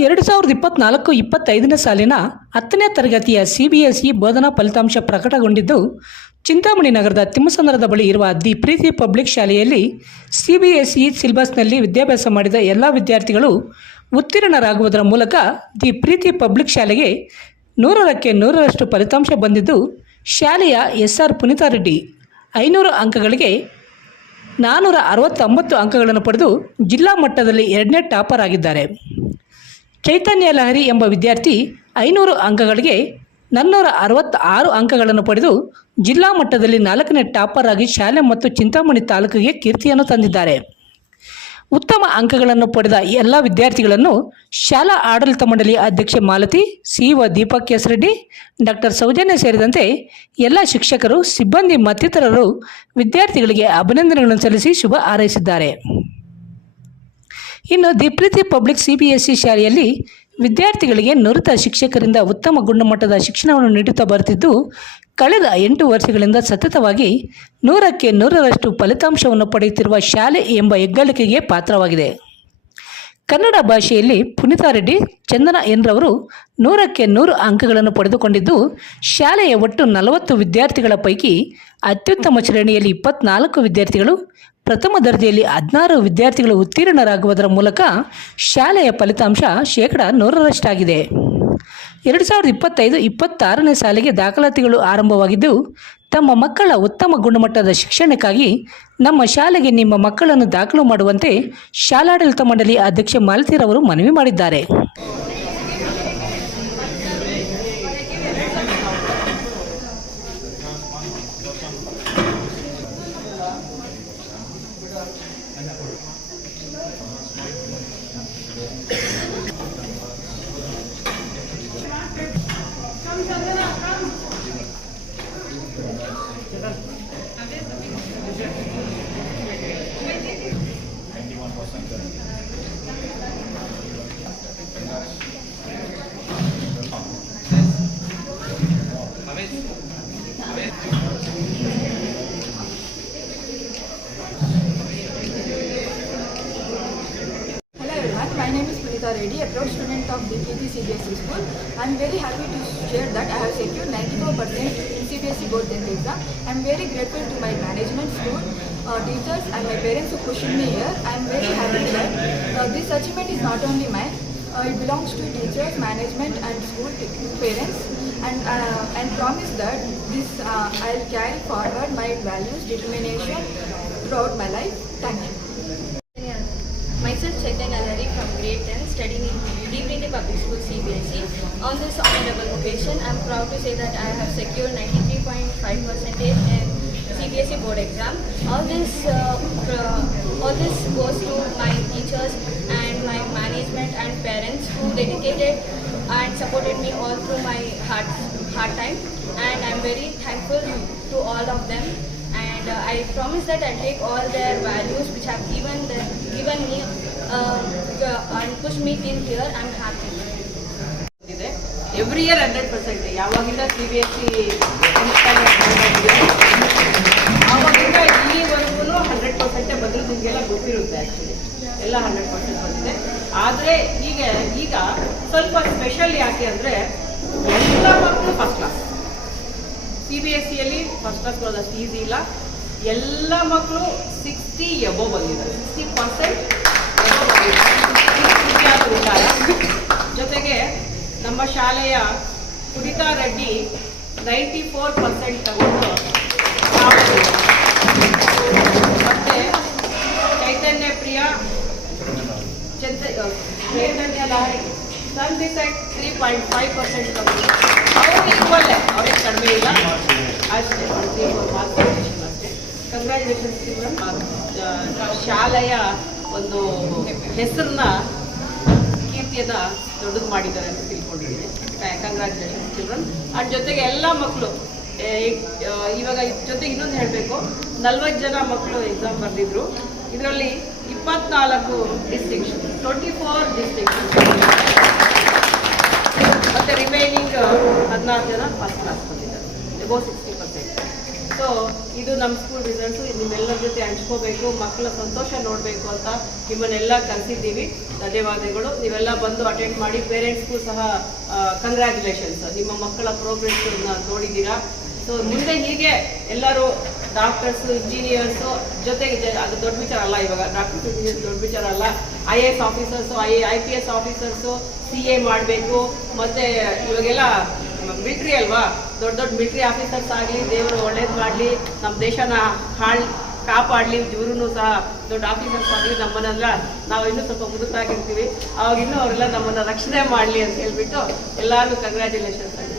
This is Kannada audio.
2024-25ನೇ ಸಾಲಿನ 10ನೇ ತರಗತಿಯ CBSE ಬೋಧನಾ ಫಲಿತಾಂಶ ಪ್ರಕಟಗೊಂಡಿದ್ದು, ಚಿಂತಾಮಣಿ ನಗರದ ತಿಮ್ಮಸಂದ್ರದ ಬಳಿ ಇರುವ ದಿ ಪ್ರೀತಿ ಪಬ್ಲಿಕ್ ಶಾಲೆಯಲ್ಲಿ CBSE ಸಿಲೆಬಸ್ನಲ್ಲಿ ವಿದ್ಯಾಭ್ಯಾಸ ಮಾಡಿದ ಎಲ್ಲ ವಿದ್ಯಾರ್ಥಿಗಳು ಉತ್ತೀರ್ಣರಾಗುವುದರ ಮೂಲಕ ದಿ ಪ್ರೀತಿ ಪಬ್ಲಿಕ್ ಶಾಲೆಗೆ 100ಕ್ಕೆ 100ರಷ್ಟು ಫಲಿತಾಂಶ ಬಂದಿದ್ದು, ಶಾಲೆಯ SR ಪುನೀತಾ ರೆಡ್ಡಿ 500 ಅಂಕಗಳಿಗೆ 469 ಅಂಕಗಳನ್ನು ಪಡೆದು ಜಿಲ್ಲಾ ಮಟ್ಟದಲ್ಲಿ 2ನೇ ಟಾಪರ್ ಆಗಿದ್ದಾರೆ. ಚೈತನ್ಯ ಲಹರಿ ಎಂಬ ವಿದ್ಯಾರ್ಥಿ 500 ಅಂಕಗಳಿಗೆ 466 ಅಂಕಗಳನ್ನು ಪಡೆದು ಜಿಲ್ಲಾ ಮಟ್ಟದಲ್ಲಿ 4ನೇ ಟಾಪರ್ ಆಗಿ ಶಾಲೆ ಮತ್ತು ಚಿಂತಾಮಣಿ ತಾಲೂಕಿಗೆ ಕೀರ್ತಿಯನ್ನು ತಂದಿದ್ದಾರೆ. ಉತ್ತಮ ಅಂಕಗಳನ್ನು ಪಡೆದ ಎಲ್ಲ ವಿದ್ಯಾರ್ಥಿಗಳನ್ನು ಶಾಲಾ ಆಡಳಿತ ಮಂಡಳಿಯ ಅಧ್ಯಕ್ಷೆ Malathi, CEO Deepak S Reddy, doctor Soujanya ಸೇರಿದಂತೆ ಎಲ್ಲ ಶಿಕ್ಷಕರು, ಸಿಬ್ಬಂದಿ ಮತ್ತಿತರರು ವಿದ್ಯಾರ್ಥಿಗಳಿಗೆ ಅಭಿನಂದನೆಗಳನ್ನು ಸಲ್ಲಿಸಿ ಶುಭ ಹಾರೈಸಿದ್ದಾರೆ. ಇನ್ನು ದಿ ಪ್ರೀತಿ ಪಬ್ಲಿಕ್ CBSE ಶಾಲೆಯಲ್ಲಿ ವಿದ್ಯಾರ್ಥಿಗಳಿಗೆ ನುರಿತ ಶಿಕ್ಷಕರಿಂದ ಉತ್ತಮ ಗುಣಮಟ್ಟದ ಶಿಕ್ಷಣವನ್ನು ನೀಡುತ್ತಾ ಬರುತ್ತಿದ್ದು, ಕಳೆದ 8 ವರ್ಷಗಳಿಂದ ಸತತವಾಗಿ 100ಕ್ಕೆ 100ರಷ್ಟು ಫಲಿತಾಂಶವನ್ನು ಪಡೆಯುತ್ತಿರುವ ಶಾಲೆ ಎಂಬ ಹೆಗ್ಗಳಿಕೆಗೆ ಪಾತ್ರವಾಗಿದೆ. ಕನ್ನಡ ಭಾಷೆಯಲ್ಲಿ ಪುನೀತಾ ರೆಡ್ಡಿ, ಚಂದನ ಎನ್ರವರು 100ಕ್ಕೆ 100 ಅಂಕಗಳನ್ನು ಪಡೆದುಕೊಂಡಿದ್ದು, ಶಾಲೆಯ ಒಟ್ಟು 40 ವಿದ್ಯಾರ್ಥಿಗಳ ಪೈಕಿ ಅತ್ಯುತ್ತಮ ಶ್ರೇಣಿಯಲ್ಲಿ 24 ವಿದ್ಯಾರ್ಥಿಗಳು, ಪ್ರಥಮ ದರ್ಜೆಯಲ್ಲಿ 16 ವಿದ್ಯಾರ್ಥಿಗಳು ಉತ್ತೀರ್ಣರಾಗುವುದರ ಮೂಲಕ ಶಾಲೆಯ ಫಲಿತಾಂಶ 100ರಷ್ಟಾಗಿದೆ. 2025-26ನೇ ಸಾಲಿಗೆ ದಾಖಲಾತಿಗಳು ಆರಂಭವಾಗಿದ್ದು, ತಮ್ಮ ಮಕ್ಕಳ ಉತ್ತಮ ಗುಣಮಟ್ಟದ ಶಿಕ್ಷಣಕ್ಕಾಗಿ ನಮ್ಮ ಶಾಲೆಗೆ ನಿಮ್ಮ ಮಕ್ಕಳನ್ನು ದಾಖಲು ಮಾಡುವಂತೆ ಶಾಲಾಡಳಿತ ಮಂಡಳಿ ಅಧ್ಯಕ್ಷೆ ಮಾಲತಿರವರು ಮನವಿ ಮಾಡಿದ್ದಾರೆ. My name is Purita Reddy, a proud student of the Preeti CBSE school. I am very happy to share that I have secured 94% in CBSE board 10th exam. I am very grateful to my management, school, teachers and my parents who pushed me here. I am very happy that this achievement is not only mine, it belongs to teachers, management and school parents, and promise that this I will carry forward my values, determination throughout my life. Thank you. Myself Chaitanya Lahari from grade 10, studying in Di Priti Public School CBSE. On this honorable occasion, I am proud to say that I have secured 93.5% in CBSE board exam. All this goes to my teachers and my management and parents who dedicated and supported me all through my hard time. And I am very thankful to all of them. And I promise that I'll take all their values which have given me and pushed me till here. I'm happy. Every year 100%. ಯಾವಾಗಿಂದ CBSE ಆವಾಗಿಂದ ಇಲ್ಲಿವರೆಗೂ 100% ಬಂದಿದೆ. ನಿಮಗೆಲ್ಲ ಗೊತ್ತಿರುತ್ತೆ ಆ್ಯಕ್ಚುಲಿ ಎಲ್ಲ 100% ಬಂದಿದೆ. ಆದರೆ ಈಗ ಸ್ವಲ್ಪ ಸ್ಪೆಷಲ್ ಯಾಕೆ ಅಂದರೆ ಎಲ್ಲ ಮಕ್ಕಳು ಫಸ್ಟ್ ಕ್ಲಾಸ್. CBSEಯಲ್ಲಿ ಫಸ್ಟ್ ಕ್ಲಾಸ್ ಬರೋದಷ್ಟು ಈಸಿ ಇಲ್ಲ. ಎಲ್ಲ ಮಕ್ಕಳು 60 ಎಬೋ ಬಂದಿದ್ದಾರೆ, 60% ವಿದ್ಯಾರ್ಥಿಗಳಿದ್ದಾರೆ. ಜೊತೆಗೆ ನಮ್ಮ ಶಾಲೆಯ ಪುನೀತಾ ರೆಡ್ಡಿ 94% ತಗೊಂಡು, ಮತ್ತೆ ಚೈತನ್ಯ ಪ್ರಿಯ, ಚೈತನ್ಯ ಲಹರಿ 3.5% ತಗೊಂಡು, ಅವರು ಈಕ್ವಲ್ಲೇ, ಅವ್ರಿಗೆ ಕಡಿಮೆ ಇಲ್ಲ ಅಷ್ಟೇ. Congratulations children. ಶಾಲೆಯ ಒಂದು ಹೆಸರನ್ನ, ಕೀರ್ತಿಯನ್ನು ದೊಡ್ಡದು ಮಾಡಿದ್ದಾರೆ ಅಂತ ತಿಳ್ಕೊಂಡಿದ್ದೀನಿ. Congratulations children. ಅಂಡ್ ಜೊತೆಗೆ ಎಲ್ಲ ಮಕ್ಕಳು ಇವಾಗ ಜೊತೆಗೆ ಇನ್ನೊಂದು ಹೇಳಬೇಕು, 40 ಜನ ಮಕ್ಕಳು ಎಕ್ಸಾಮ್ ಬರೆದಿದ್ರು. ಇದರಲ್ಲಿ 24 ಡಿಸ್ಟಿಂಕ್ಷನ್, 24 ಡಿಸ್ಟಿಂಕ್ಷನ್, ಮತ್ತು ರಿಮೈನಿಂಗ್ 16 ಜನ ಫಸ್ಟ್ ಕ್ಲಾಸ್ ಬಂದಿದ್ದಾರೆ, ಅಬೌವ್ 60%. ಸೊ ಇದು ನಮ್ಮ ಸ್ಕೂಲ್ ರಿಸಲ್ಟ್ಸು. ನಿಮ್ಮೆಲ್ಲರ ಜೊತೆ ಹಂಚ್ಕೋಬೇಕು, ಮಕ್ಕಳ ಸಂತೋಷ ನೋಡಬೇಕು ಅಂತ ನಿಮ್ಮನ್ನೆಲ್ಲ ಕರೆಸಿದ್ದೀವಿ. ಧನ್ಯವಾದಗಳು. ನೀವೆಲ್ಲ ಬಂದು ಅಟೆಂಡ್ ಮಾಡಿ. ಪೇರೆಂಟ್ಸ್ಗೂ ಸಹ ಕಂಗ್ರ್ಯಾಚುಲೇಷನ್ಸ್. ನಿಮ್ಮ ಮಕ್ಕಳ ಪ್ರೋಗ್ರೆಸ್ಸನ್ನು ನೋಡಿದ್ದೀರಾ. ಸೊ ಮುಂದೆ ಹೀಗೆ ಎಲ್ಲರೂ ಡಾಕ್ಟರ್ಸು, ಇಂಜಿನಿಯರ್ಸು ಜೊತೆಗೆ ಅದು ದೊಡ್ಡ ವಿಚಾರ ಅಲ್ಲ. ಇವಾಗ ಡಾಕ್ಟರ್ಸ್, ಇಂಜಿನಿಯರ್ಸ್ ದೊಡ್ಡ ವಿಚಾರ ಅಲ್ಲ. IAS officers, IPS officers, CA ಮಾಡಬೇಕು. ಮತ್ತು ಇವಾಗೆಲ್ಲ ಮಿಲ್ಟ್ರಿ ಅಲ್ವಾ, ದೊಡ್ಡ ದೊಡ್ಡ ಮಿಲ್ಟ್ರಿ ಆಫೀಸರ್ಸ್ ಆಗಲಿ, ದೇವರು ಒಳ್ಳೇದು ಮಾಡಲಿ, ನಮ್ಮ ದೇಶನ ಕಾಪಾಡಲಿ. ಇವ್ರೂ ಸಹ ದೊಡ್ಡ ಆಫೀಸರ್ಸ್ ಆಗಲಿ, ನಮ್ಮನ್ನೆಲ್ಲ ನಾವು ಇನ್ನೂ ಸ್ವಲ್ಪ ಮುದುಕರಾಗಿರ್ತೀವಿ, ಅವಾಗ ಇನ್ನೂ ಅವರೆಲ್ಲ ನಮ್ಮನ್ನು ರಕ್ಷಣೆ ಮಾಡಲಿ ಅಂತ ಹೇಳ್ಬಿಟ್ಟು ಎಲ್ಲರಿಗೂ ಕಂಗ್ರ್ಯಾಚುಲೇಷನ್ಸ್ ಆಗಿ